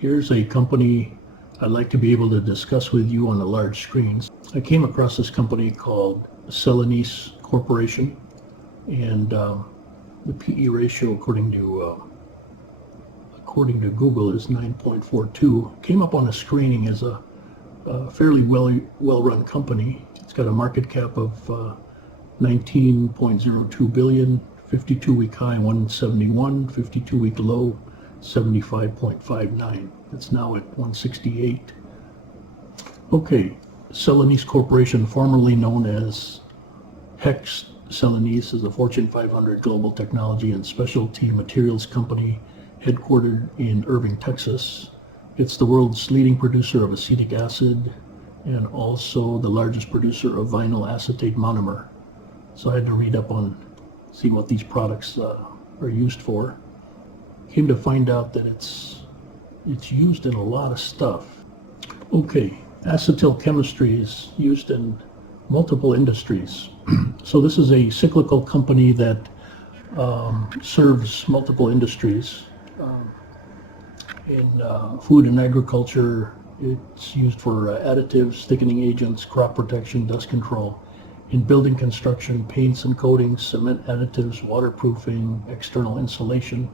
Here's a company I'd like to be able to discuss with you on a large screen. I came across this company called Celanese Corporation, and the PE ratio according to Google is 9.42. Came up on a screening as a fairly well-run company. It's got a market cap of 19.02 billion, 52-week high 171, 52-week low 75.59. It's now at 168. Okay, Celanese Corporation, formerly known as Hex Celanese, is a Fortune 500 global technology and specialty materials company headquartered in Irving, Texas. It's the world's leading producer of acetic acid and also the largest producer of vinyl acetate monomer. So I had to read up on, see what these products are used for. Came to find out that it's used in a lot of stuff. Okay, acetyl chemistry is used in multiple industries. So this is a cyclical company that serves multiple industries. In food and agriculture, it's used for additives, thickening agents, crop protection, dust control. In building construction, paints and coatings, cement additives, waterproofing, external insulation.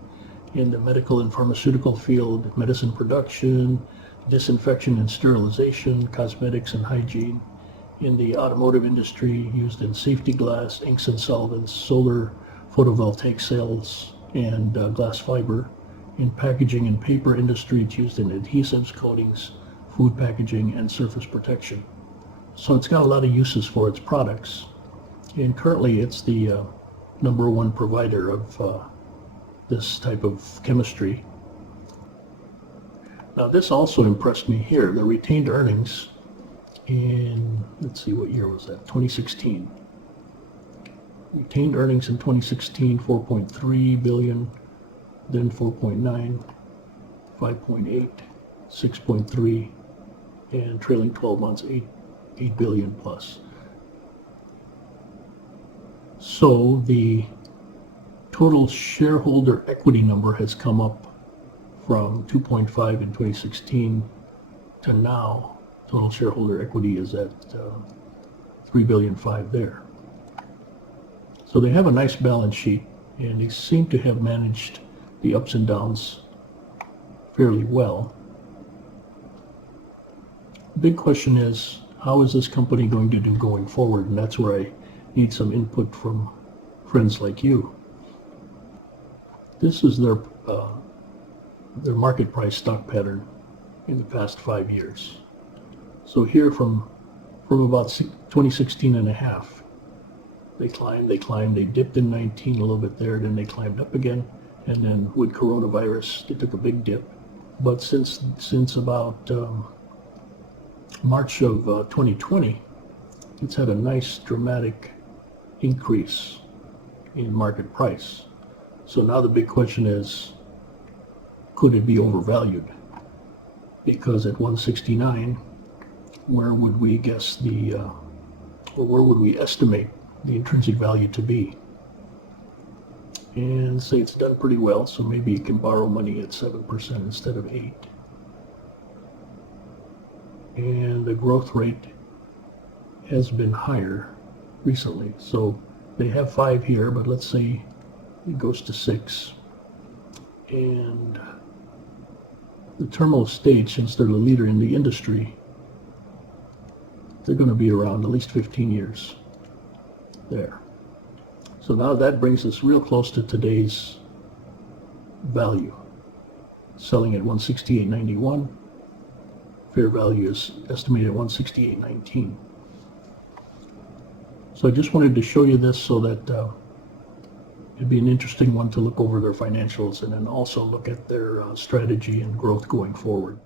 In the medical and pharmaceutical field, medicine production, disinfection and sterilization, cosmetics and hygiene. In the automotive industry, used in safety glass, inks and solvents, solar photovoltaic cells, and glass fiber. In packaging and paper industry, it's used in adhesives, coatings, food packaging, and surface protection. So it's got a lot of uses for its products. And currently it's the #1 provider of this type of chemistry. Now this also impressed me here, the retained earnings in, let's see, what year was that? 2016. Retained earnings in 2016, 4.3 billion, then 4.9, 5.8, 6.3, and trailing 12 months, 8 billion plus. So the total shareholder equity number has come up from 2.5 in 2016 to now. Total shareholder equity is at 3.5 billion there. So they have a nice balance sheet, and they seem to have managed the ups and downs fairly well. The big question is, how is this company going to do going forward? And that's where I need some input from friends like you. This is their market price stock pattern in the past 5 years. So here from about 2016 and a half, they climbed, they dipped in 19 a little bit there, then they climbed up again, and then with coronavirus, they took a big dip. But since about March of 2020, it's had a nice dramatic increase in market price. So now the big question is, could it be overvalued? Because at 169, where would we guess or where would we estimate the intrinsic value to be? And say it's done pretty well, so maybe you can borrow money at 7% instead of 8%. And the growth rate has been higher recently. So they have 5 here, but let's say it goes to 6. And the terminal stage, since they're the leader in the industry, they're going to be around at least 15 years there. So now that brings us real close to today's value. Selling at 168.91. Fair value is estimated at 168.19. So I just wanted to show you this so that it'd be an interesting one to look over their financials and then also look at their strategy and growth going forward.